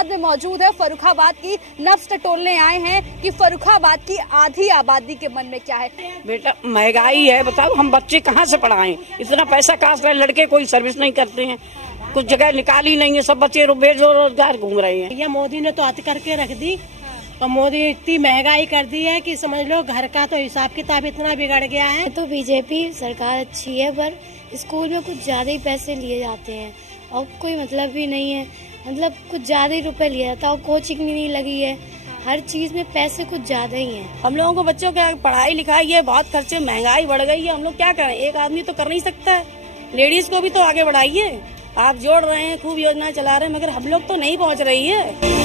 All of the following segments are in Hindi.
फर्रुखाबाद में मौजूद है। फर्रुखाबाद की नब्ज टटोलने आए हैं कि फर्रुखाबाद की आधी आबादी के मन में क्या है। बेटा महंगाई है, बताओ हम बच्चे कहाँ से पढ़ाएं? इतना पैसा कहाँ से? लड़के कोई सर्विस नहीं करते हैं, कुछ जगह निकाली नहीं है, सब बच्चे बेरोजगार घूम रहे हैं। ये मोदी ने तो अति करके रख दी और मोदी इतनी महंगाई कर दी है कि समझ लो घर का तो हिसाब किताब इतना बिगड़ गया है। तो बीजेपी सरकार अच्छी है, पर स्कूल में कुछ ज्यादा ही पैसे लिए जाते हैं और कोई मतलब भी नहीं है। मतलब कुछ ज्यादा ही रुपए लिया जाता है और कोचिंग नहीं लगी है, हर चीज में पैसे कुछ ज्यादा ही हैं। हम लोगों को बच्चों का पढ़ाई लिखाई है, बहुत खर्चे, महंगाई बढ़ गई है। हम लोग क्या करें? एक आदमी तो कर नहीं सकता है, लेडीज को भी तो आगे बढ़ाइए। आप जोड़ रहे हैं, खूब योजना चला रहे हैं, मगर हम लोग तो नहीं पहुंच रही है।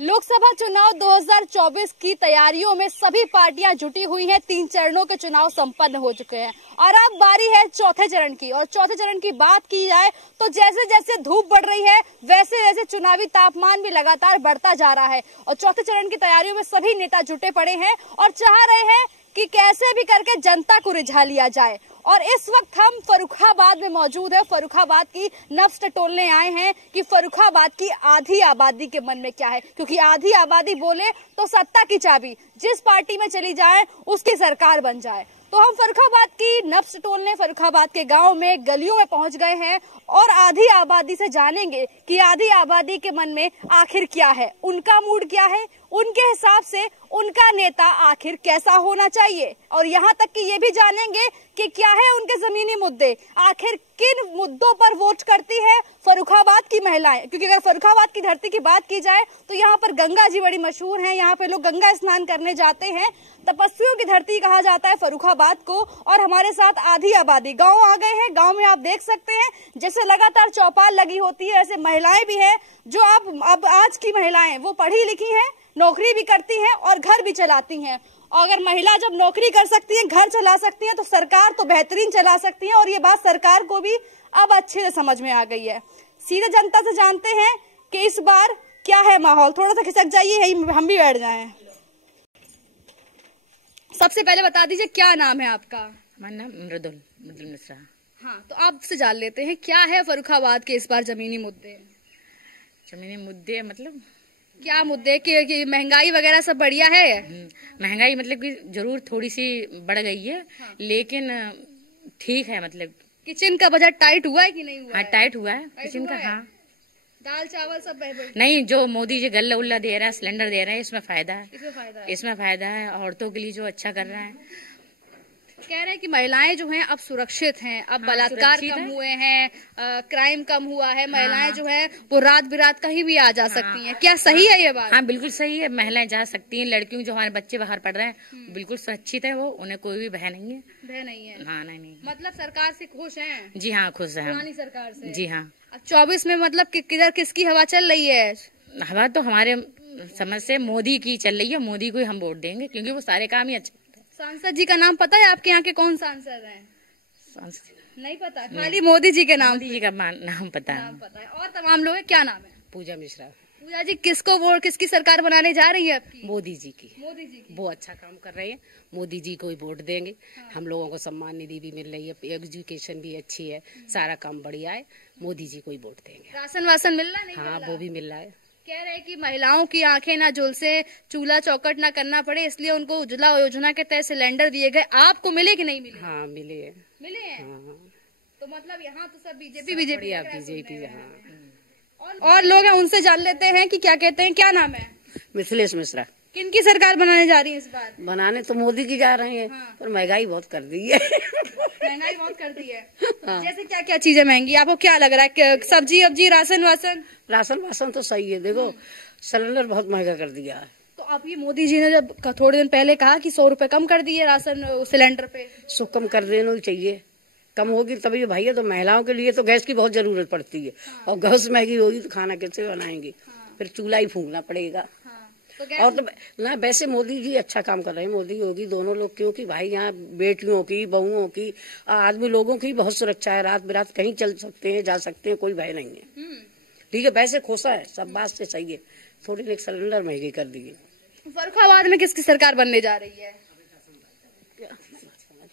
लोकसभा चुनाव 2024 की तैयारियों में सभी पार्टियां जुटी हुई हैं। 3 चरणों के चुनाव संपन्न हो चुके हैं और अब बारी है चौथे चरण की। और चौथे चरण की बात की जाए तो जैसे जैसे धूप बढ़ रही है वैसे वैसे चुनावी तापमान भी लगातार बढ़ता जा रहा है और चौथे चरण की तैयारियों में सभी नेता जुटे पड़े हैं और चाह रहे हैं कि कैसे भी करके जनता को रिझा लिया जाए। और इस वक्त हम फर्रुखाबाद में मौजूद है। फर्रुखाबाद की नब्ज टटोलने आए हैं कि फर्रुखाबाद की आधी आबादी के मन में क्या है, क्योंकि आधी आबादी बोले तो सत्ता की चाबी जिस पार्टी में चली जाए उसकी सरकार बन जाए। तो हम फर्रुखाबाद की नब्ज टटोलने फर्रुखाबाद के गांव में गलियों में पहुंच गए हैं और आधी आबादी से जानेंगे कि आधी आबादी के मन में आखिर क्या है, उनका मूड क्या है, उनके हिसाब से उनका नेता आखिर कैसा होना चाहिए। और यहाँ तक कि ये भी जानेंगे कि क्या है उनके जमीनी मुद्दे, आखिर किन मुद्दों पर वोट करती है फर्रुखाबाद की महिलाएं। क्योंकि अगर फर्रुखाबाद की धरती की बात की जाए तो यहाँ पर गंगा जी बड़ी मशहूर हैं, यहाँ पे लोग गंगा स्नान करने जाते हैं। तपस्वियों की धरती कहा जाता है फर्रुखाबाद को। और हमारे साथ आधी आबादी गाँव आ गए हैं। गाँव में आप देख सकते हैं जैसे लगातार चौपाल लगी होती है, ऐसे महिलाएं भी हैं जो अब आज की महिलाएं वो पढ़ी लिखी हैं, नौकरी भी करती हैं और घर भी चलाती हैं। और अगर महिला जब नौकरी कर सकती है, घर चला सकती है, तो सरकार तो बेहतरीन चला सकती है। और ये बात सरकार को भी अब अच्छे से समझ में आ गई है। सीधे जनता से जानते हैं कि इस बार क्या है माहौल। थोड़ा सा खिसक जाइए, यही हम भी बैठ जाएं। सबसे पहले बता दीजिए क्या नाम है आपका? हमारा नाम मृदुल मिश्रा। हाँ, तो आपसे जान लेते हैं क्या है फर्रुखाबाद के इस बार जमीनी मुद्दे। जमीनी मुद्दे मतलब क्या मुद्दे कि महंगाई वगैरह सब बढ़िया है? महंगाई मतलब कि जरूर थोड़ी सी बढ़ गई है। हाँ। लेकिन ठीक है। मतलब किचन का बजट टाइट हुआ है कि नहीं हुआ? हाँ, टाइट हुआ है किचन का। हाँ, दाल चावल सब नहीं, जो मोदी जी गल्ला उल्ला दे रहा है, सिलेंडर दे रहा है, इसमें फायदा है। इसमें फायदा है औरतों के लिए जो अच्छा कर रहा है। कह रहे हैं कि महिलाएं जो हैं अब सुरक्षित हैं, अब बलात्कार कम हुए हैं, क्राइम कम हुआ है, महिलाएं जो है वो रात बिरात कहीं भी आ जा सकती हैं। क्या सही है ये बात? हाँ, बिल्कुल सही है। महिलाएं जा सकती हैं। लड़कियों जो हमारे बच्चे बाहर पढ़ रहे हैं बिल्कुल सुरक्षित है, वो उन्हें कोई भी भय नहीं है। भय नहीं है? हाँ, नहीं। मतलब सरकार से खुश हैं? जी हाँ, खुश है पुरानी सरकार से। जी हाँ। अब 24 में मतलब किधर किसकी हवा चल रही है? हवा तो हमारे समझ से मोदी की चल रही है। मोदी को हम वोट देंगे क्योंकि वो सारे काम ही अच्छा। सांसद जी का नाम पता है आपके यहाँ के? कौन सांसद हैं? सांसद नहीं पता, खाली मोदी जी के नाम। मोदी जी का नाम पता है। और तमाम लोग हैं। क्या नाम है? पूजा मिश्रा। पूजा जी, किसको वोट, किसकी सरकार बनाने जा रही है आपकी? मोदी जी की। मोदी जी की। वो अच्छा काम कर रहे हैं, मोदी जी को ही वोट देंगे। हाँ। हम लोगों को सम्मान निधि भी मिल रही है, एजुकेशन भी अच्छी है, सारा काम बढ़िया है, मोदी जी को ही वोट देंगे। राशन वासन मिल रहा है? नहीं? हाँ, वो भी मिल रहा है। कह रहे हैं कि महिलाओं की आंखें ना झुलसे, चूल्हा चौकट ना करना पड़े, इसलिए उनको उज्ज्वला योजना के तहत सिलेंडर दिए गए। आपको मिले कि नहीं मिले? हाँ, मिले हैं। मिले हैं? हाँ। तो मतलब यहाँ तो सब बीजेपी बीजेपी। और लोग हैं, उनसे जान लेते हैं कि क्या कहते हैं। क्या नाम है? मिथिलेश मिश्रा। किनकी सरकार बनाने जा रही है इस बार? बनाने तो मोदी की जा रहे हैं। हाँ। पर महंगाई बहुत कर दी है। महंगाई बहुत कर दी है। हाँ। जैसे क्या क्या चीजें महंगी? आपको क्या लग रहा है? सब्जी अब्जी, राशन वासन तो सही है। देखो सिलेंडर बहुत महंगा कर दिया है। तो अभी मोदी जी ने जब थोड़े दिन पहले कहा कि 100 रुपए कम कर दिए राशन सिलेंडर पे, सो कम कर देना चाहिए। कम होगी तभी भाई। तो महिलाओं के लिए तो गैस की बहुत जरूरत पड़ती है। हाँ। और गैस महंगी होगी तो खाना कैसे बनाएंगे? हाँ। फिर चूल्हा ही फूंकना पड़ेगा। और तो ना वैसे मोदी जी अच्छा काम कर रहे हैं, मोदी योगी दोनों लोग, क्योंकि भाई यहाँ बेटियों की, बहुओं की, आदमी लोगों की बहुत सुरक्षा है। रात बिरात कहीं चल सकते हैं, जा सकते हैं, कोई भय नहीं है। ठीक है, वैसे खोसा है, सब बात से सही है। थोड़ी एक सिलेंडर महंगी कर दिए। फर्रुखाबाद में किसकी सरकार बनने जा रही है?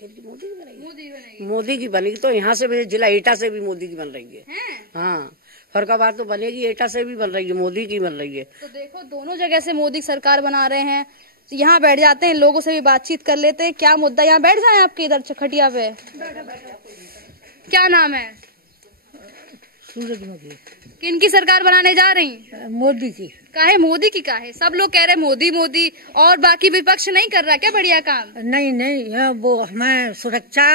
आखिर की मोदी की बनेगी। मोदी बनेगी। मोदी की बनेगी तो यहाँ से भी, जिला एटा से भी मोदी की बन रही है। हाँ, फर्रुखाबाद तो बनेगी, एटा से भी बन रही है, मोदी की बन रही है। तो देखो दोनों जगह से मोदी सरकार बना रहे हैं। यहाँ बैठ जाते हैं, लोगों से भी बातचीत कर लेते हैं। क्या मुद्दा, यहाँ बैठ जाए आपके इधर खटिया पे। क्या नाम है? सूरजमुखी। किनकी सरकार बनाने जा रही? मोदी की। काहे मोदी की? काहे सब लोग कह रहे मोदी मोदी, और बाकी विपक्ष नहीं कर रहा क्या बढ़िया काम? नहीं नहीं, वो हमें सुरक्षा,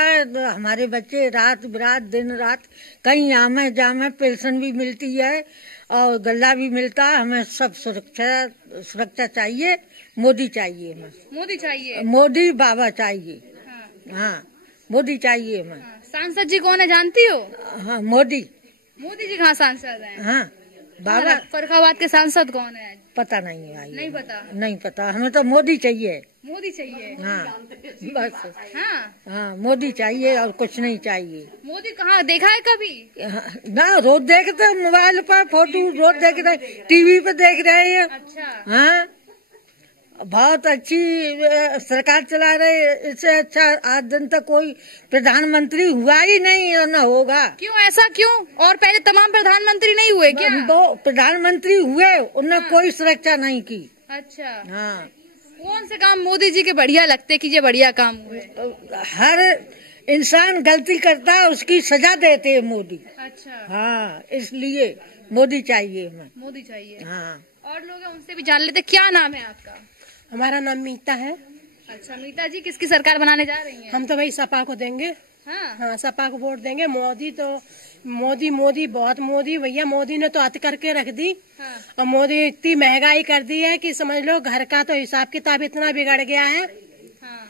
हमारे बच्चे रात बिरात दिन रात कहीं आमे जामे, पेंशन भी मिलती है और गल्ला भी मिलता है। हमें सब सुरक्षा चाहिए। मोदी चाहिए हमें। मोदी चाहिए। मोदी बाबा चाहिए। हाँ, हाँ, मोदी चाहिए हमें। हाँ। सांसद जी कौन है जानती हो? हाँ, मोदी। मोदी जी कहाँ सांसद हैं? हाँ, बाबा। फर्रुखाबाद के सांसद कौन है? पता नहीं है। नहीं पता। नहीं पता, हमें तो मोदी चाहिए। मोदी चाहिए। हाँ, बस। हाँ, हाँ, मोदी चाहिए और कुछ नहीं चाहिए। मोदी कहाँ देखा है कभी? ना, रोज देखते मोबाइल पर फोटो, रोज देख रहे, टीवी पे देख रहे हैं। अच्छा। हाँ, बहुत अच्छी सरकार चला रहे। इससे अच्छा आज दिन तक कोई प्रधानमंत्री हुआ ही नहीं और न होगा। क्यों, ऐसा क्यों? और पहले तमाम प्रधानमंत्री नहीं हुए क्या? वो प्रधानमंत्री हुए, उन्होंने कोई सुरक्षा नहीं की। अच्छा। हाँ, कौन से काम मोदी जी के बढ़िया लगते कि ये बढ़िया काम हुए? हर इंसान गलती करता है, उसकी सजा देते हैं मोदी। अच्छा। हाँ, इसलिए मोदी चाहिए हमें। मोदी चाहिए। हाँ। और लोग हैं, उनसे भी जान लेते। क्या नाम है आपका? हमारा नाम मीता है। अच्छा, मीता जी किसकी सरकार बनाने जा रही हैं? हम तो भाई सपा को देंगे। हाँ, हाँ, सपा को वोट देंगे। मोदी तो मोदी मोदी बहुत मोदी, भैया मोदी ने तो अत करके रख दी। हाँ। और मोदी इतनी महंगाई कर दी है कि समझ लो घर का तो हिसाब किताब इतना बिगड़ गया है। हाँ।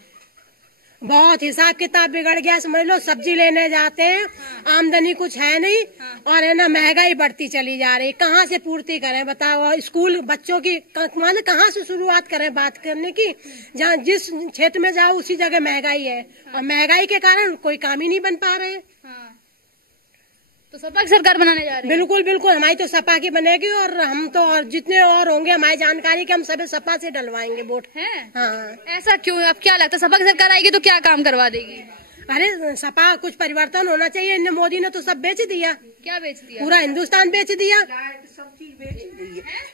बहुत हिसाब किताब बिगड़ गया। समझ लो सब्जी लेने जाते हैं, आमदनी कुछ है नहीं, और है ना महंगाई बढ़ती चली जा रही। कहाँ से पूर्ति करें बताओ? स्कूल बच्चों की मतलब कहाँ से शुरुआत करें बात करने की? जहाँ जिस क्षेत्र में जाओ उसी जगह महंगाई है, और महंगाई के कारण कोई काम ही नहीं बन पा रहे। हाँ। तो सपा की सरकार बनाने जा रही है? बिल्कुल बिल्कुल, हमारी तो सपा की बनेगी। और हम तो, और जितने और होंगे हमारी जानकारी के, हम सभी सपा से डलवाएंगे वोट। है? हाँ। ऐसा क्यों? अब क्या लगता है सपा की सरकार आएगी तो क्या काम करवा देगी? अरे सपा कुछ परिवर्तन होना चाहिए। इन्हें मोदी ने तो सब बेच दिया। क्या बेच दिया? पूरा हिंदुस्तान बेच दिया।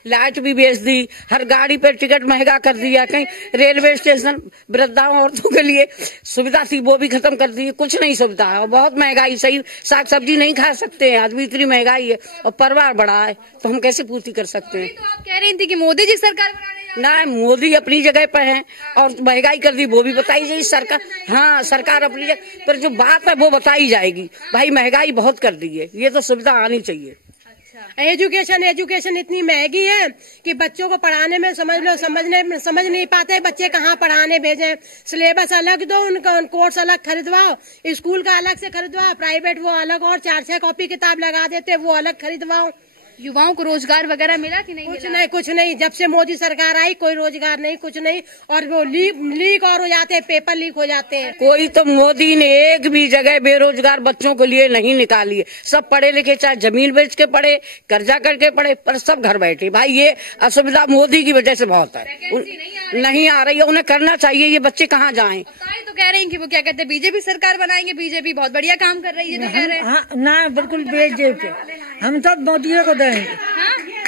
लाइट भी बेच दी, हर गाड़ी पे टिकट महंगा कर दिया, कहीं रेलवे स्टेशन वृद्धाओं औरतों के लिए सुविधा थी वो भी खत्म कर दी। कुछ नहीं सुविधा है और बहुत महंगाई। सही साग सब्जी नहीं खा सकते हैं, आज भी इतनी महंगाई है और परिवार बड़ा है, तो हम कैसे पूर्ति कर सकते हैं? तो आप कह रही थी कि मोदी जी सरकार बनाने जा रही ना, मोदी अपनी जगह पे है और महंगाई कर दी वो भी बताई जाएगी सरकार। हाँ, सरकार अपनी जगह पर जो बात है वो बताई जाएगी। भाई महंगाई बहुत कर दी है, ये तो सुविधा आनी चाहिए। एजुकेशन इतनी महंगी है कि बच्चों को पढ़ाने में समझ नहीं पाते। बच्चे कहाँ पढ़ाने भेजें? सिलेबस अलग दो उनका, कोर्स अलग खरीदवाओ, स्कूल का अलग से खरीदवाओ, प्राइवेट वो अलग, और 4-6 कॉपी किताब लगा देते वो अलग खरीदवाओ। युवाओं को रोजगार वगैरह मिला कि नहीं? कुछ नहीं। जब से मोदी सरकार आई कोई रोजगार नहीं, कुछ नहीं। और वो लीक और हो जाते हैं, पेपर लीक हो जाते हैं। कोई तो मोदी ने एक भी जगह बेरोजगार बच्चों के लिए नहीं निकाली है। सब पढ़े लिखे, चाहे जमीन बेच के पढ़े, कर्जा करके पढ़े, पर सब घर बैठे। भाई ये असुविधा मोदी की वजह से बहुत है। नहीं आ रही है, उन्हें करना चाहिए। ये बच्चे कहाँ जाएं? तो कह रहे हैं कि वो क्या कहते हैं बीजेपी सरकार बनाएंगे, बीजेपी बहुत बढ़िया काम कर रही है, तो कह रहे हैं। हाँ, ना बिल्कुल बीजेपी, हम तो मोदी को देंगे।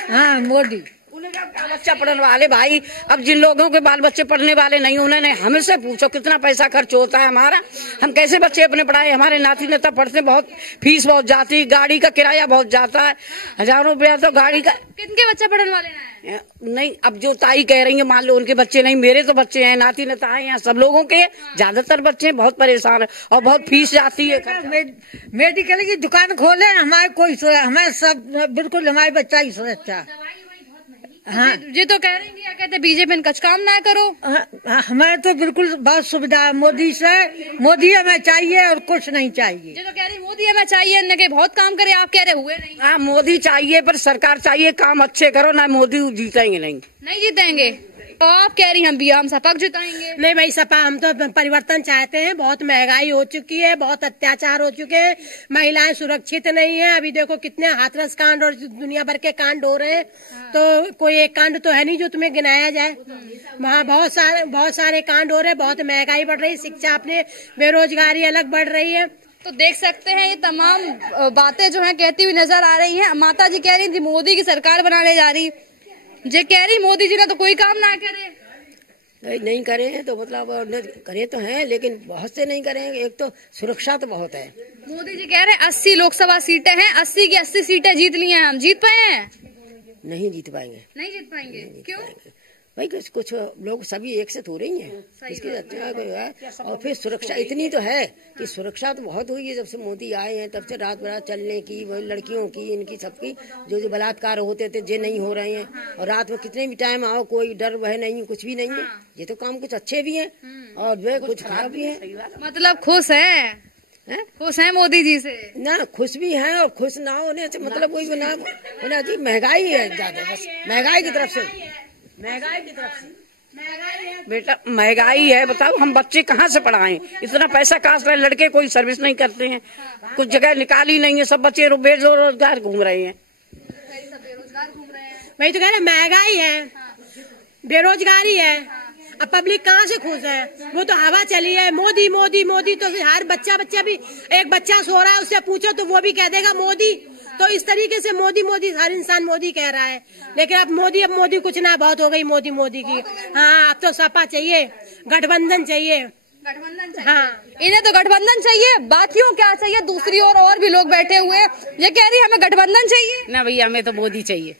हाँ, मोदी। बच्चा पढ़ने वाले भाई, अब जिन लोगों के बाल बच्चे पढ़ने वाले नहीं, उन्होंने हमसे पूछो कितना पैसा खर्च होता है हमारा, हम कैसे बच्चे अपने पढ़ाए? हमारे नाती नेता पढ़ते, बहुत फीस बहुत जाती, गाड़ी का किराया बहुत जाता है, हजारों रुपया तो गाड़ी का। किनके बच्चे पढ़ने वाले हैं? नहीं, अब जो ताई कह रही है मान लो उनके बच्चे नहीं, मेरे तो बच्चे हैं, नाती नेता है, यहाँ सब लोगों के ज्यादातर बच्चे बहुत परेशान है और बहुत फीस जाती है। मेडिकल की दुकान खोले हमारे कोई, हमारे सब बिल्कुल हमारे बच्चा की सुरक्षा। हाँ, ये तो कह रही क्या कहते बीजेपी कुछ काम ना करो। हमें तो बिल्कुल बहुत सुविधा है मोदी से। मोदी हमें चाहिए और कुछ नहीं चाहिए। ये तो कह रही मोदी हमें चाहिए, इनने के बहुत काम करे, आप कह रहे हुए नहीं। हाँ, मोदी चाहिए पर सरकार चाहिए, काम अच्छे करो ना। मोदी जीतेंगे नहीं, नहीं जीतेंगे। तो आप कह रही हम सपा को जिताएंगे? नहीं भाई, सपा हम तो परिवर्तन चाहते हैं। बहुत महंगाई हो चुकी है, बहुत अत्याचार हो चुके हैं, महिलाएं सुरक्षित नहीं है। अभी देखो कितने हाथरस कांड और दुनिया भर के कांड हो रहे हैं। तो कोई एक कांड तो है नहीं जो तुम्हें गिनाया जाए। वहाँ बहुत सारे कांड हो रहे हैं, बहुत महंगाई बढ़ रही है, शिक्षा अपने, बेरोजगारी अलग बढ़ रही है। तो देख सकते हैं ये तमाम बातें जो है कहती हुई नजर आ रही हैं। माता जी कह रही थी मोदी की सरकार बनाने जा रही, जे कह रही मोदी जी ने तो कोई काम ना करे। नहीं करे हैं तो मतलब करे तो हैं, लेकिन बहुत से नहीं करेंगे। एक तो सुरक्षा तो बहुत है। मोदी जी कह रहे हैं 80 लोकसभा सीटें हैं, 80 की 80 सीटें जीत ली हैं। हम जीत पाए हैं? नहीं जीत पाएंगे। नहीं जीत पाएंगे। क्यों? भाई कुछ लोग सभी एक से हो रही हैं, इसकी है। और फिर सुरक्षा इतनी तो है कि सुरक्षा तो बहुत हुई है जब से मोदी आए हैं, तब से रात बरात चलने की, वही लड़कियों की, इनकी सबकी जो बलात्कार होते थे जे नहीं हो रहे हैं। और रात में कितने भी टाइम आओ, कोई डर वह नहीं, कुछ भी नहीं है। ये तो काम कुछ अच्छे भी हैं और वे कुछ खराब भी हैं। मतलब खुश है? खुश है मोदी जी से? ना, खुश भी हैं और खुश ना होने से मतलब कोई होना जी। महंगाई है ज्यादा, बस महंगाई की तरफ से बेटा महंगाई है। बताओ हम बच्चे कहाँ से पढ़ाएं? इतना पैसा कहाँ से? लड़के कोई सर्विस नहीं करते हैं, कुछ जगह निकाली नहीं है, सब बच्चे बेरोजगार घूम रहे हैं। वही तो कह रहे, महंगाई है, बेरोजगारी है, अब पब्लिक कहाँ से खुश है? वो तो हवा चली है, मोदी मोदी मोदी। तो हर बच्चा भी, एक बच्चा सो रहा है उससे पूछो तो वो भी कह देगा मोदी। तो इस तरीके से मोदी मोदी, हर इंसान मोदी कह रहा है। लेकिन अब मोदी कुछ ना, बहुत हो गई मोदी की। हाँ, अब तो सपा चाहिए, गठबंधन चाहिए। हाँ, इन्हें तो गठबंधन चाहिए, बाकियों क्या चाहिए? दूसरी ओर और भी लोग बैठे हुए हैं, ये कह रही हमें गठबंधन चाहिए। ना भैया, हमें तो मोदी चाहिए।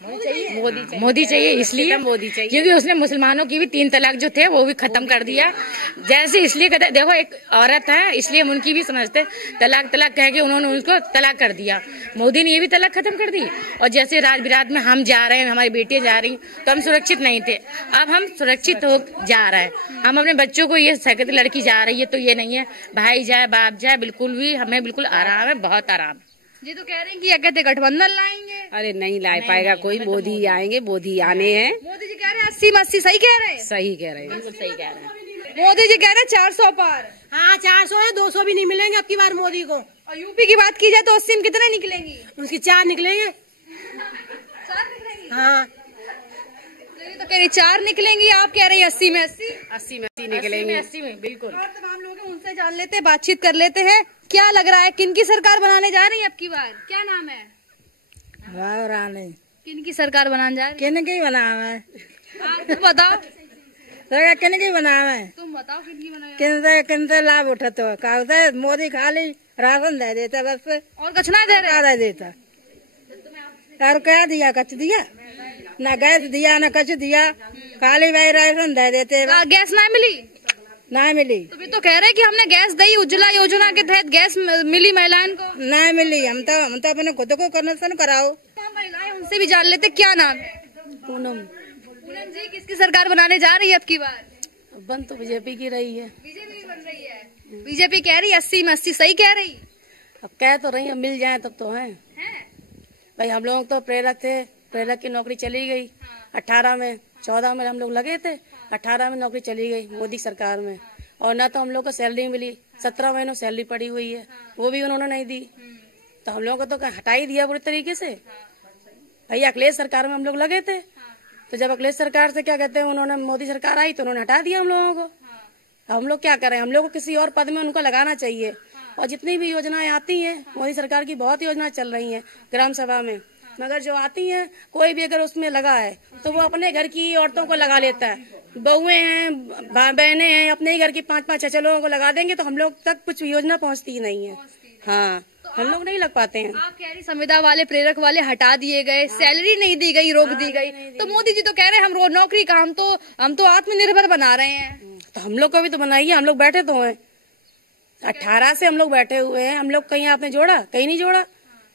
मोदी चाहिए इसलिए मोदी चाहिए क्योंकि उसने मुसलमानों की भी 3 तलाक जो थे वो भी खत्म कर दिया। जैसे इसलिए कहते, देखो एक औरत है इसलिए हम उनकी भी समझते, तलाक कह के उन्होंने उनको तलाक कर दिया। मोदी ने ये भी तलाक खत्म कर दी। और जैसे राज बिरात में हम जा रहे हैं, हमारी बेटियां जा रही, तो हम सुरक्षित नहीं थे, अब हम सुरक्षित हो जा रहे हैं। हम अपने बच्चों को ये कहते लड़की जा रही है तो ये नहीं है, भाई जाए बाप जाए, बिल्कुल भी हमें बिल्कुल आराम है, बहुत आराम। जी तो कह रहे हैं कि क्या कहते गठबंधन लाएंगे? अरे नहीं ला पाएगा कोई, मोदी आएंगे, मोदी आने हैं। मोदी जी कह रहे हैं 80 में 80, सही कह रहे हैं? सही कह रहे हैं, बिल्कुल सही कह रहे हैं। मोदी जी कह रहे हैं 400 पार। हाँ 400 है, 200 भी नहीं मिलेंगे अब की बार मोदी को। और यूपी की बात की जाए तो 80 में कितने निकलेंगी? उसकी 4 निकलेंगे। 4 निकलेंगी? हाँ तो कह रही 4 निकलेंगी, आप कह रही 80 में 80। 80 में 80 निकलेंगे। 80 में बिल्कुल। और तमाम लोग हैं, उनसे जान लेते हैं, बातचीत कर लेते हैं। क्या लग रहा है, किन की सरकार बनाने जा रही है अब की बार? क्या नाम है? रानी। किन की सरकार बनाने जा रही है? किन की बनावा है? तुम बताओ। किन की बनावा है? तुम बताओ किन की बनावे? किन से लाभ उठाते हो? का मोदी खाली राशन दे देता बस, और कुछ ना दे रहा देता। और क्या दिया? कच दिया ना, गैस दिया ना कुछ दिया, खाली भाई राशन दे देते। गैस ना मिली? ना मिली। तो भी तो कह रहे कि हमने गैस दी, उज्ज्वला योजना के तहत गैस मिली महिलाओं को। ना मिली। हम तो अपने खुद को कनेक्शन कराओ। महिलाएं, उनसे भी जान लेते, क्या नाम है? पूनम। पूनम जी, किसकी सरकार बनाने जा रही है अब की बार? बन तो बीजेपी की रही है। बीजेपी की बन रही है। बीजेपी कह रही 80 में 80, सही कह रही? अब कह तो रही है, मिल जाए तब तो है भाई। हम लोग तो प्रेरक थे, प्रेरक की नौकरी चली गई। 18 में 14 में हम लोग लगे थे, 18 में नौकरी चली गई मोदी सरकार में। और ना तो हम लोग को सैलरी मिली, 17 महीनों सैलरी पड़ी हुई है, वो भी उन्होंने नहीं दी। तो हम लोग को तो हटा ही दिया बुरी तरीके से। भाई अखिलेश सरकार में हम लोग लगे थे, तो जब अखिलेश सरकार से क्या कहते हैं, उन्होंने मोदी सरकार आई तो उन्होंने हटा दिया हम लोगों को। अब हम लोग क्या करें? हम लोग को किसी और पद में उनको लगाना चाहिए। और जितनी भी योजनाएं आती हैं, मोदी सरकार की बहुत योजनाएं चल रही हैं ग्राम सभा में, मगर जो आती हैं कोई भी अगर उसमें लगा है तो वो अपने घर की औरतों को लगा लेता है। बहुएं हैं, बहनें हैं, अपने ही घर की 5-5 6 लोगों को लगा देंगे तो हम लोग तक कुछ योजना पहुंचती ही नहीं है। हाँ, हम लोग नहीं लग पाते हैं। आप कह रही संविदा वाले, प्रेरक वाले हटा दिए गए, सैलरी नहीं दी गई, रोक दी गई। तो मोदी जी तो कह रहे हैं हम नौकरी का, हम तो आत्मनिर्भर बना रहे हैं। तो हम लोग को भी तो बनाइए, हम लोग बैठे तो हैं 18 से हम लोग बैठे हुए हैं। हम लोग कहीं आपने जोड़ा? कहीं नहीं जोड़ा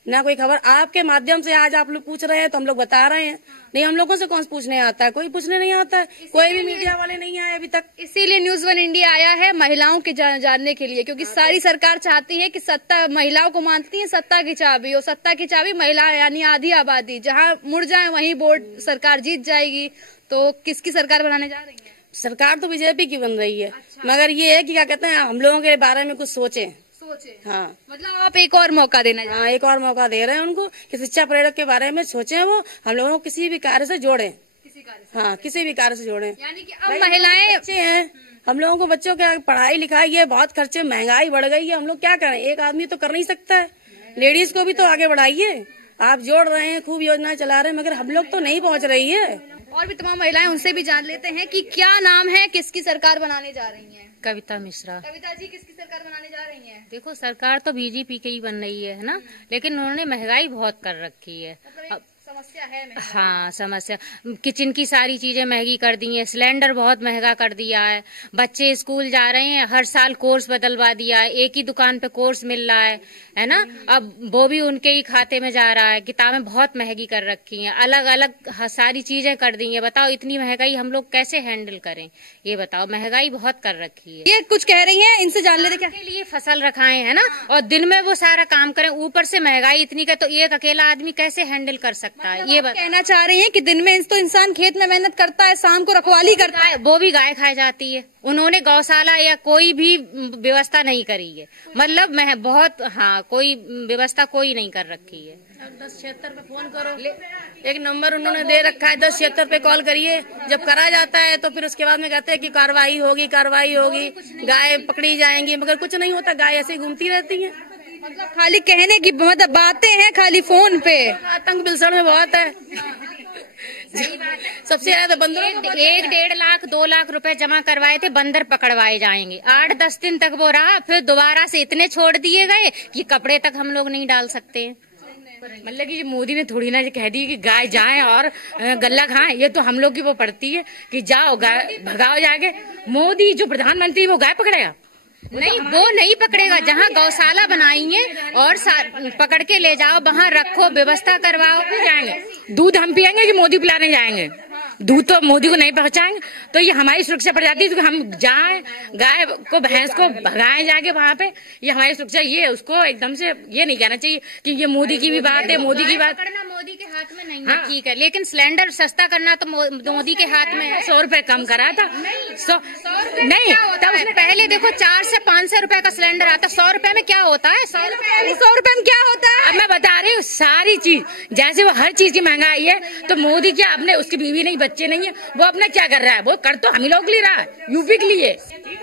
ना। कोई खबर आपके माध्यम से आज आप लोग पूछ रहे हैं तो हम लोग बता रहे हैं। नहीं, हम लोगों से कौन पूछने आता है? कोई पूछने नहीं आता है, कोई भी मीडिया वाले नहीं आए अभी तक। इसीलिए न्यूज़ 1 इंडिया आया है महिलाओं के जानने के लिए, क्योंकि सारी सरकार चाहती है कि सत्ता, महिलाओं को मानती है सत्ता की चाबी, और सत्ता की चाबी महिला यानी आधी आबादी। जहां मुड़ जाए वहीं बोर्ड सरकार जीत जाएगी। तो किसकी सरकार बनाने जा रही है? सरकार तो बीजेपी की बन रही है। मगर ये है कि क्या कहते हैं, हम लोगों के बारे में कुछ सोचें। हाँ, मतलब आप एक और मौका देना चाहते हैं? हाँ, एक और मौका दे रहे हैं उनको कि शिक्षा प्रेरक के बारे में सोचें, वो हम लोगों को किसी भी कार्य से जोड़ें। हाँ, किसी भी कार्य से जोड़ें। यानी कि अब महिलाएं बच्चे हैं, हम लोगों को बच्चों के पढ़ाई लिखाई है, बहुत खर्चे, महंगाई बढ़ गई है, हम लोग क्या करें? एक आदमी तो कर नहीं सकता है, लेडीज को भी तो आगे बढ़ाइए। आप जोड़ रहे हैं, खूब योजना चला रहे हैं, मगर हम लोग तो नहीं पहुंच रही है। और भी तमाम महिलाएं, उनसे भी जान लेते हैं कि क्या नाम है, किसकी सरकार बनाने जा रही हैं? कविता मिश्रा। कविता जी, किसकी सरकार बनाने जा रही हैं? देखो, सरकार तो बीजेपी की ही बन रही है ना, लेकिन उन्होंने महंगाई बहुत कर रखी है। समस्या है महंगाई। हाँ, समस्या, किचन की सारी चीजें महंगी कर दी है, सिलेंडर बहुत महंगा कर दिया है, बच्चे स्कूल जा रहे हैं, हर साल कोर्स बदलवा दिया है, एक ही दुकान पे कोर्स मिल रहा है ना, अब वो भी उनके ही खाते में जा रहा है, किताबें बहुत महंगी कर रखी हैं, अलग अलग सारी चीजें कर दी है। बताओ, इतनी महंगाई हम लोग कैसे हैंडल करें? ये बताओ, महंगाई बहुत कर रखी है। ये कुछ कह रही हैं, इनसे जान लेते क्या? के लिए फसल रखाए है ना, और दिन में वो सारा काम करें, ऊपर से महंगाई इतनी का, तो एक अकेला आदमी कैसे हैंडल कर सकता है? ये कहना चाह रही हैं कि दिन में तो इंसान खेत में मेहनत करता है, शाम को रखवाली करता है, वो भी गाय खाई जाती है। उन्होंने गौशाला या कोई भी व्यवस्था नहीं करी है, मतलब मैं बहुत, हाँ, कोई व्यवस्था कोई नहीं कर रखी है। 1076 पे फोन करो, एक नंबर उन्होंने दे रखा है, 1076 पे कॉल करिए। जब करा जाता है तो फिर उसके बाद में कहते हैं कि कार्रवाई होगी, गाय पकड़ी जाएंगी, मगर कुछ नहीं होता, गाय ऐसे घूमती रहती है। मतलब खाली कहने की मतलब बातें हैं खाली फोन पे। आतंक बिलसड़ में बहुत है। सबसे ज्यादा बंदरों को 1-1.5 लाख 2 लाख रुपए जमा करवाए थे, बंदर पकड़वाए जाएंगे। 8-10 दिन तक वो रहा, फिर दोबारा से इतने छोड़ दिए गए कि कपड़े तक हम लोग नहीं डाल सकते। मतलब कि मोदी ने थोड़ी ना कह दी कि गाय जाए और गल्ला खाएं, ये तो हम लोग की वो पड़ती है कि जाओ गाय भगाओ जाके। मोदी जो प्रधानमंत्री, वो गाय पकड़ेगा? नहीं, वो नहीं पकड़ेगा। जहाँ गौशाला बनाएंगे और पकड़ के ले जाओ, वहाँ रखो, व्यवस्था करवाओ, जाएंगे। दूध हम पियेंगे कि मोदी पिलाने जाएंगे? दूध तो मोदी को नहीं पहुंचाएंगे, तो ये हमारी सुरक्षा पड़ जाती है कि हम जाएं, गाय को भैंस को भगाएं जाके वहाँ पे, ये हमारी सुरक्षा। ये उसको एकदम से ये नहीं कहना चाहिए कि ये मोदी की भी बात है, मोदी की बात करना मोदी के हाथ में नहीं है। हाँ, ठीक है, लेकिन सिलेंडर सस्ता करना तो मोदी के हाथ में है। 100 रुपए कम करा था, 100 नहीं, तब उसने पहले देखो 400 से 500 रुपए का सिलेंडर आता। 100 रुपए में क्या होता है? 100 रुपए में क्या होता है? अब मैं बता रही हूँ, सारी चीज जैसे वो हर चीज की महंगाई है, तो मोदी क्या अपने, उसकी बीवी नहीं, बच्चे नहीं है, वो अपना क्या कर रहा है? वो कर तो हम ही लोग ले रहा है, यूपी के लिए।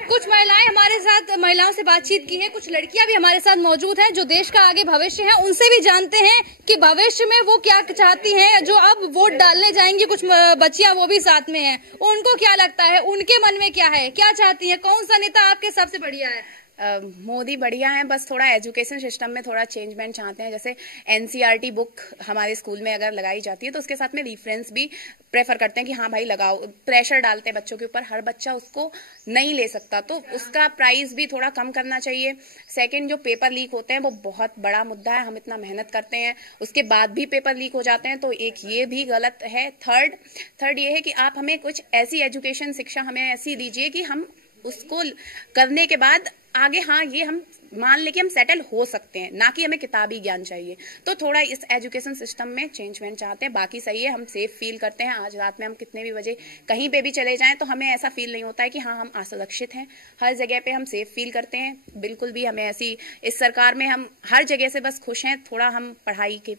कुछ महिलाएं हमारे साथ, महिलाओं से बातचीत की है, कुछ लड़कियां भी हमारे साथ मौजूद हैं जो देश का आगे भविष्य है। उनसे भी जानते हैं कि भविष्य में वो क्या चाहती हैं। जो अब वोट डालने जाएंगी, कुछ बच्चियां वो भी साथ में हैं, उनको क्या लगता है, उनके मन में क्या है, क्या चाहती है, कौन सा नेता आपके सबसे बढ़िया है? मोदी बढ़िया है, बस थोड़ा एजुकेशन सिस्टम में थोड़ा चेंजमेंट चाहते हैं। जैसे एनसीईआरटी बुक हमारे स्कूल में अगर लगाई जाती है तो उसके साथ में रेफरेंस भी प्रेफर करते हैं कि हाँ भाई लगाओ। प्रेशर डालते हैं बच्चों के ऊपर, हर बच्चा उसको नहीं ले सकता, तो उसका प्राइस भी थोड़ा कम करना चाहिए। सेकंड, जो पेपर लीक होते हैं वो बहुत बड़ा मुद्दा है। हम इतना मेहनत करते हैं, उसके बाद भी पेपर लीक हो जाते हैं, तो एक ये भी गलत है। थर्ड ये है कि आप हमें कुछ ऐसी एजुकेशन शिक्षा हमें ऐसी दीजिए कि हम उसको करने के बाद आगे, हाँ, ये हम मान ले कि हम सेटल हो सकते हैं, ना कि हमें किताबी ज्ञान चाहिए। तो थोड़ा इस एजुकेशन सिस्टम में चेंजमेंट चाहते हैं। बाकी सही है, हम सेफ फील करते हैं। आज रात में हम कितने भी बजे कहीं पे भी चले जाएं तो हमें ऐसा फील नहीं होता है कि हाँ हम असुरक्षित हैं। हर जगह पे हम सेफ फील करते हैं। बिल्कुल भी हमें ऐसी, इस सरकार में हम हर जगह से बस खुश हैं। थोड़ा हम पढ़ाई के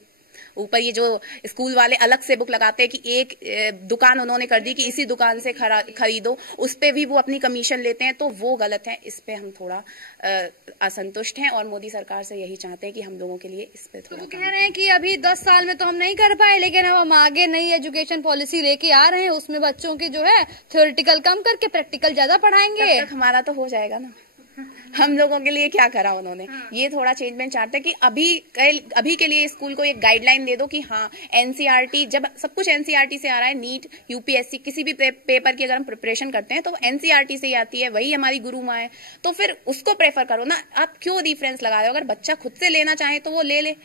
ऊपर, ये जो स्कूल वाले अलग से बुक लगाते हैं कि एक दुकान उन्होंने कर दी कि इसी दुकान से खरीदो, उस पे भी वो अपनी कमीशन लेते हैं, तो वो गलत है। इस पे हम थोड़ा असंतुष्ट हैं और मोदी सरकार से यही चाहते हैं कि हम लोगों के लिए इस पे थोड़ा। तो कह रहे हैं कि अभी 10 साल में तो हम नहीं कर पाए, लेकिन अब हम आगे नई एजुकेशन पॉलिसी लेके आ रहे हैं, उसमें बच्चों की जो है थ्योरेटिकल कम करके प्रैक्टिकल ज्यादा पढ़ाएंगे। हमारा तो हो जाएगा ना। हम लोगों के लिए क्या करा उन्होंने। ये थोड़ा चेंजमेंट चाहते हैं कि अभी के लिए स्कूल को एक गाइडलाइन दे दो कि हाँ एनसीईआरटी, जब सब कुछ एनसीईआरटी से आ रहा है, नीट, यूपीएससी, किसी भी पेपर की अगर हम प्रिपरेशन करते हैं तो एनसीईआरटी से ही आती है, वही हमारी गुरु माँ है, तो फिर उसको प्रेफर करो ना। आप क्यों रेफरेंस लगा रहे हो? अगर बच्चा खुद से लेना चाहे तो वो ले ले,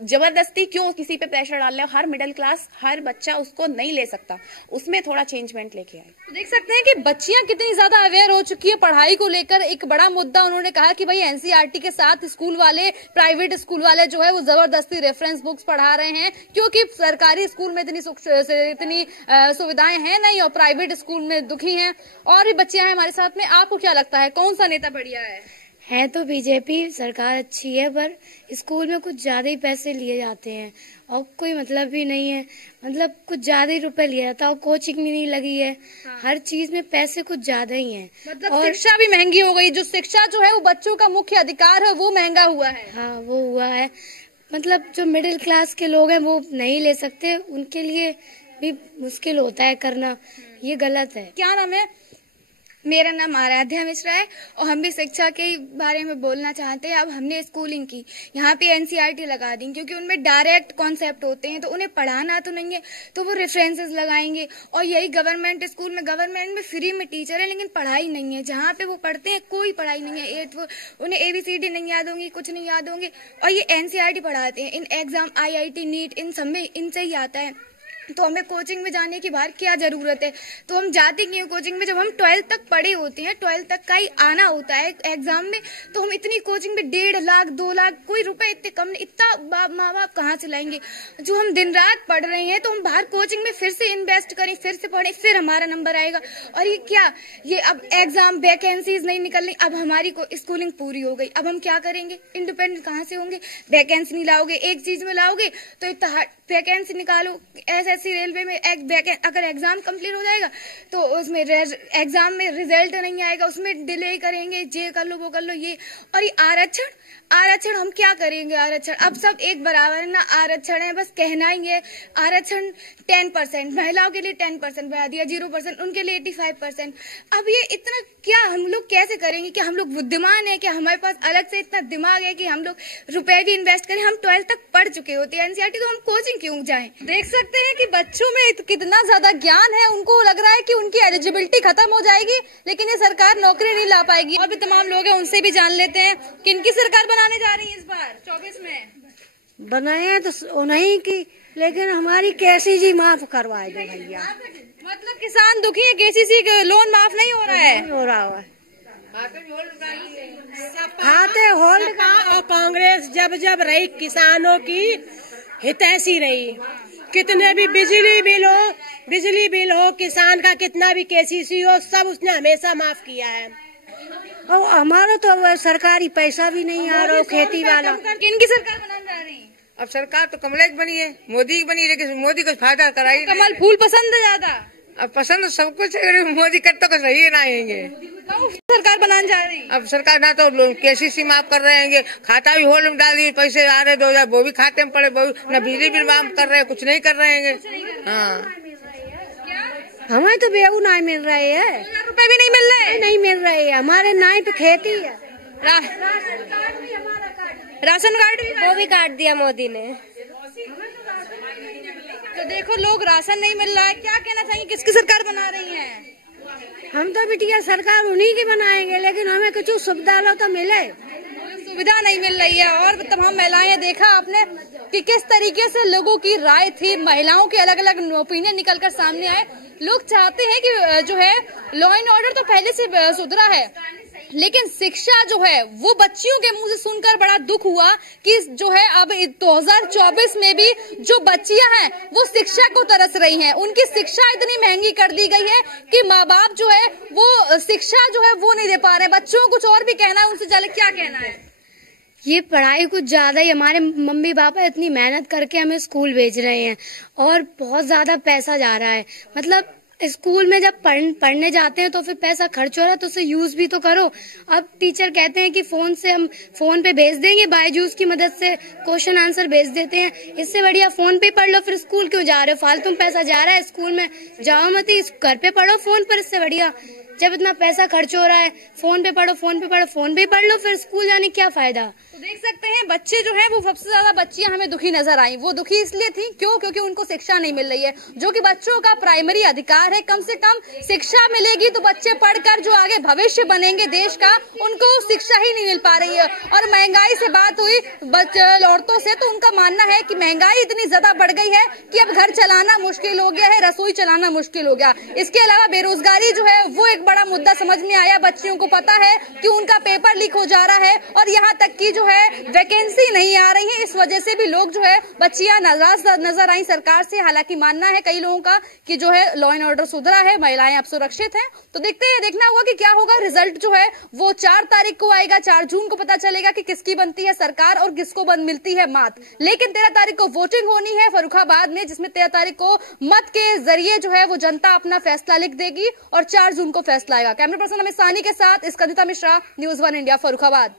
जबरदस्ती क्यों किसी पे प्रेशर डाल रहे हो? हर मिडिल क्लास, हर बच्चा उसको नहीं ले सकता, उसमें थोड़ा चेंजमेंट लेके आए। तो देख सकते हैं कि बच्चियां कितनी ज्यादा अवेयर हो चुकी है पढ़ाई को लेकर। एक बड़ा मुद्दा उन्होंने कहा कि भाई एनसीईआरटी के साथ स्कूल वाले, प्राइवेट स्कूल वाले जो है वो जबरदस्ती रेफरेंस बुक्स पढ़ा रहे हैं, क्योंकि सरकारी स्कूल में इतनी सुविधाएं हैं नहीं और प्राइवेट स्कूल में दुखी हैं। और भी बच्चियां हैं हमारे साथ में। आपको क्या लगता है कौन सा नेता बढ़िया है? तो बीजेपी सरकार अच्छी है, पर स्कूल में कुछ ज्यादा ही पैसे लिए जाते हैं और कोई मतलब भी नहीं है। मतलब कुछ ज्यादा ही रुपए लिया जाता है और कोचिंग भी नहीं लगी है। हाँ। हर चीज में पैसे कुछ ज्यादा ही हैं। मतलब और शिक्षा भी महंगी हो गई। जो शिक्षा जो है वो बच्चों का मुख्य अधिकार है, वो महंगा हुआ है। हाँ, वो हुआ है। मतलब जो मिडिल क्लास के लोग हैं वो नहीं ले सकते, उनके लिए भी मुश्किल होता है करना। ये गलत है। क्या नाम है? मेरा नाम आराध्या मिश्रा है और हम भी शिक्षा के बारे में बोलना चाहते हैं। अब हमने स्कूलिंग की, यहाँ पे एनसीईआरटी लगा दी क्योंकि उनमें डायरेक्ट कॉन्सेप्ट होते हैं, तो उन्हें पढ़ाना तो नहीं है तो वो रेफरेंसेस लगाएंगे। और यही गवर्नमेंट स्कूल में, गवर्नमेंट में फ्री में टीचर है लेकिन पढ़ाई नहीं है। जहाँ पे वो पढ़ते हैं कोई पढ़ाई नहीं है। उन्हें ABCD नहीं याद होंगी, कुछ नहीं याद होंगे। और ये एनसीईआरटी पढ़ाते हैं। इन एग्जाम IIT नीट इन सब में इनसे ही आता है। तो हमें कोचिंग में जाने की बाहर क्या जरूरत है? तो हम जाते क्यों कोचिंग में? जब हम 12th तक पढ़े होते हैं, 12th तक का ही आना होता है एग्जाम में, तो हम इतनी कोचिंग में 1.5 लाख 2 लाख, कोई रुपए इतने कम नहीं, इतना माँ बाप कहाँ से लाएंगे? जो हम दिन रात पढ़ रहे हैं तो हम बाहर कोचिंग में फिर से इन्वेस्ट करें, फिर से पढ़ें, फिर हमारा नंबर आएगा। और ये क्या, ये अब एग्जाम वैकेंसीज नहीं निकल रही। अब हमारी स्कूलिंग पूरी हो गई, अब हम क्या करेंगे? इंडिपेंडेंट कहाँ से होंगे? वैकेंसी नहीं लाओगे, एक चीज में लाओगे तो इतना वैकेंसी निकालो। SSC रेलवे में अगर एग्जाम कंप्लीट हो जाएगा तो उसमें एग्जाम में रिजल्ट नहीं आएगा, उसमें डिले करेंगे, ये कर लो वो कर लो। ये और ये आरक्षण हम क्या करेंगे? आरक्षण अब सब एक बराबर है ना, आरक्षण है बस कहना ही है। आरक्षण 10% महिलाओं के लिए 10% बढ़ा दिया, 0% उनके लिए 85%। अब ये इतना क्या हम लोग कैसे करेंगे? क्या हम लोग बुद्धिमान है? क्या हमारे पास अलग से इतना दिमाग है कि हम लोग रुपए भी इन्वेस्ट करें? हम 12th तक पढ़ चुके होते हैं एनसीईआरटी, तो हम कोचिंग क्यों जाएं? देख सकते हैं कि बच्चों में कितना ज्यादा ज्ञान है। उनको लग रहा है कि उनकी एलिजिबिलिटी खत्म हो जाएगी, लेकिन ये सरकार नौकरी नहीं ला पाएगी। और भी तमाम लोग हैं, उनसे भी जान लेते हैं किनकी सरकार बनाने जा रही है इस बार 24 में। बनाए तो उन्हीं की, लेकिन हमारी KCC जी माफ करवाए दो भैया। मतलब किसान दुखी है, KCC लोन माफ नहीं हो रहा है। हो रहा है खाते होल्ड का। और कांग्रेस जब रही किसानों की हितैषी रही, कितने भी बिजली बिल हो, किसान का कितना भी KCC हो, सब उसने हमेशा माफ किया है। और हमारा तो सरकारी पैसा भी नहीं आ रहा खेती वाला। किनकी सरकार बनाने जा रही है? अब सरकार तो कमल की बनी है, मोदी की बनी, लेकिन मोदी को फायदा कराई। कमल फूल पसंद है ज्यादा। अब पसंद सब कुछ है, मोदी करता तो सही ना आएंगे। तो सरकार बनाने जा रही है। अब सरकार ना तो KCC माफ कर रहे हैं, खाता भी होल्ड में डाल दिए, पैसे आ रहे 2000 वो भी खाते में पड़े, न बिजली बिल माफ कर रहे हैं, कुछ नहीं कर रहे हैं। हाँ, हमें तो बेऊ नहीं मिल रहे है, रुपए भी नहीं मिल रहे, नहीं मिल रहे है। हमारे नाई पे खेती है। राशन कार्ड भी वो भी काट दिया मोदी ने। तो देखो लोग राशन नहीं मिल रहा है। क्या कहना चाहिए, किसकी सरकार बना रही है? हम तो बिटिया सरकार उन्हीं की बनाएंगे, लेकिन हमें कुछ सुविधा लो तो मिले। सुविधा नहीं मिल रही है। और तमाम महिलाएं, देखा आपने कि किस तरीके से लोगों की राय थी, महिलाओं के अलग अलग ओपिनियन निकलकर सामने आए। लोग चाहते हैं कि जो है लॉ एंड ऑर्डर तो पहले से सुधरा है, लेकिन शिक्षा जो है वो बच्चियों के मुंह से सुनकर बड़ा दुख हुआ कि जो है अब 2024 में भी जो बच्चियां हैं वो शिक्षा को तरस रही हैं। उनकी शिक्षा इतनी महंगी कर दी गई है कि माँ बाप जो है वो शिक्षा जो है वो नहीं दे पा रहे। बच्चों को कुछ और भी कहना है, उनसे चले क्या कहना है? ये पढ़ाई कुछ ज्यादा ही, हमारे मम्मी पापा इतनी मेहनत करके हमें स्कूल भेज रहे हैं और बहुत ज्यादा पैसा जा रहा है। मतलब स्कूल में जब पढ़ने जाते हैं तो फिर पैसा खर्च हो रहा है, तो उसे यूज भी तो करो। अब टीचर कहते हैं कि हम फोन पे भेज देंगे, बायजूस की मदद से क्वेश्चन आंसर भेज देते हैं। इससे बढ़िया फोन पे पढ़ लो, फिर स्कूल क्यों जा रहे हो? फालतू में पैसा जा रहा है, स्कूल में जाओ मत, घर पे पढ़ो फोन पर। इससे बढ़िया जब इतना पैसा खर्च हो रहा है, फोन पे पढ़ो, फोन पे पढ़ो, फोन पे पढ़ लो, फिर स्कूल जाने क्या फायदा? तो देख सकते हैं बच्चे जो है वो सबसे ज्यादा बच्चियां हमें दुखी नजर आई। वो दुखी इसलिए थी क्योंकि उनको शिक्षा नहीं मिल रही है, जो कि बच्चों का प्राइमरी अधिकार है। कम से कम शिक्षा मिलेगी तो बच्चे पढ़कर जो आगे भविष्य बनेंगे देश का, उनको शिक्षा ही नहीं मिल पा रही है। और महंगाई से बात हुई औरतों से, तो उनका मानना है कि महंगाई इतनी ज्यादा बढ़ गई है कि अब घर चलाना मुश्किल हो गया है, रसोई चलाना मुश्किल हो गया। इसके अलावा बेरोजगारी जो है वो एक बड़ा मुद्दा समझ में आया। बच्चियों को पता है कि उनका पेपर लीक हो जा रहा है और यहाँ तक की जो है वैकेंसी नहीं आ रही है। इस वजह से भी लोग जो है बच्चियां नाराज नजर आई सरकार से। हालांकि मानना है कई लोगों का कि जो है लॉ एंड ऑर्डर सुधरा है, महिलाएं अब सुरक्षित हैं। तो देखना होगा कि क्या होगा। रिजल्ट जो है वो 4 तारीख को आएगा। 4 जून को पता चलेगा कि किसकी बनती है सरकार और किसको मिलती है मात। लेकिन 13 तारीख को वोटिंग होनी है फर्रुखाबाद में, जिसमें 13 तारीख को मत के जरिए जो है वो जनता अपना फैसला लिख देगी और 4 जून को फैसला आएगा। कैमरा पर्सन अमित साहनी के साथ स्कंदिता मिश्रा, न्यूज़ 1 इंडिया, फर्रुखाबाद।